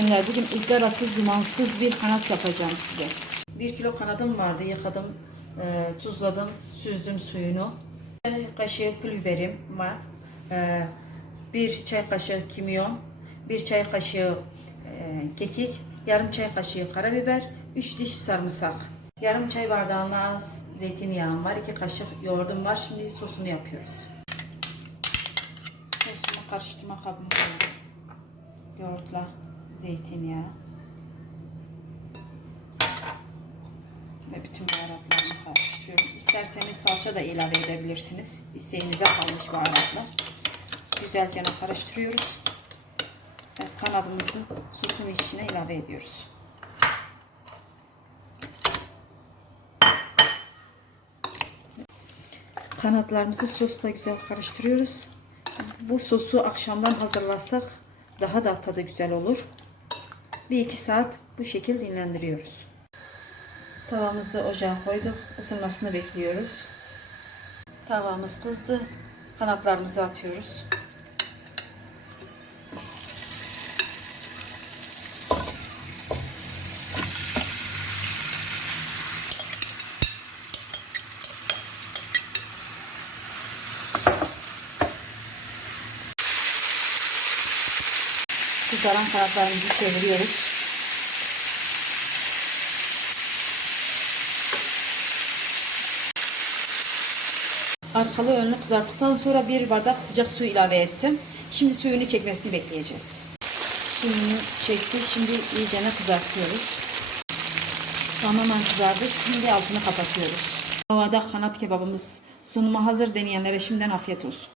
günler. Bugün ızgarasız, dumansız bir kanat yapacağım size. Bir kilo kanadım vardı. Yıkadım, e, tuzladım, süzdüm suyunu. Bir kaşığı pul biberim var. E, bir çay kaşığı kimyon, bir çay kaşığı e, kekik, yarım çay kaşığı karabiber, 3 diş sarımsak. Yarım çay bardağına az zeytinyağım var. 2 kaşık yoğurdum var. Şimdi sosunu yapıyoruz. Sosunu karıştırma kabına. Yoğurtla zeytinyağı. Ve bütün baharatlarını karıştırıyorum. İsterseniz salça da ilave edebilirsiniz. İsteğinize kalmış baharatlar. Güzelce karıştırıyoruz. Ve kanadımızı sosun içine ilave ediyoruz. Kanatlarımızı sosla güzel karıştırıyoruz. Bu sosu akşamdan hazırlarsak daha da tadı güzel olur. Bir iki saat bu şekilde dinlendiriyoruz. Tavamızı ocağa koyduk. Isınmasını bekliyoruz. Tavamız kızdı. Kanatlarımızı atıyoruz. Kızaran kanatlarımızı çeviriyoruz. Arkalı önlü kızarttıktan sonra bir bardak sıcak su ilave ettim. Şimdi suyunu çekmesini bekleyeceğiz. Suyunu çekti. Şimdi iyicene kızartıyoruz. Tamamen kızardı. Şimdi altını kapatıyoruz. Havada kanat kebabımız sunuma hazır deneyenlere şimdiden afiyet olsun.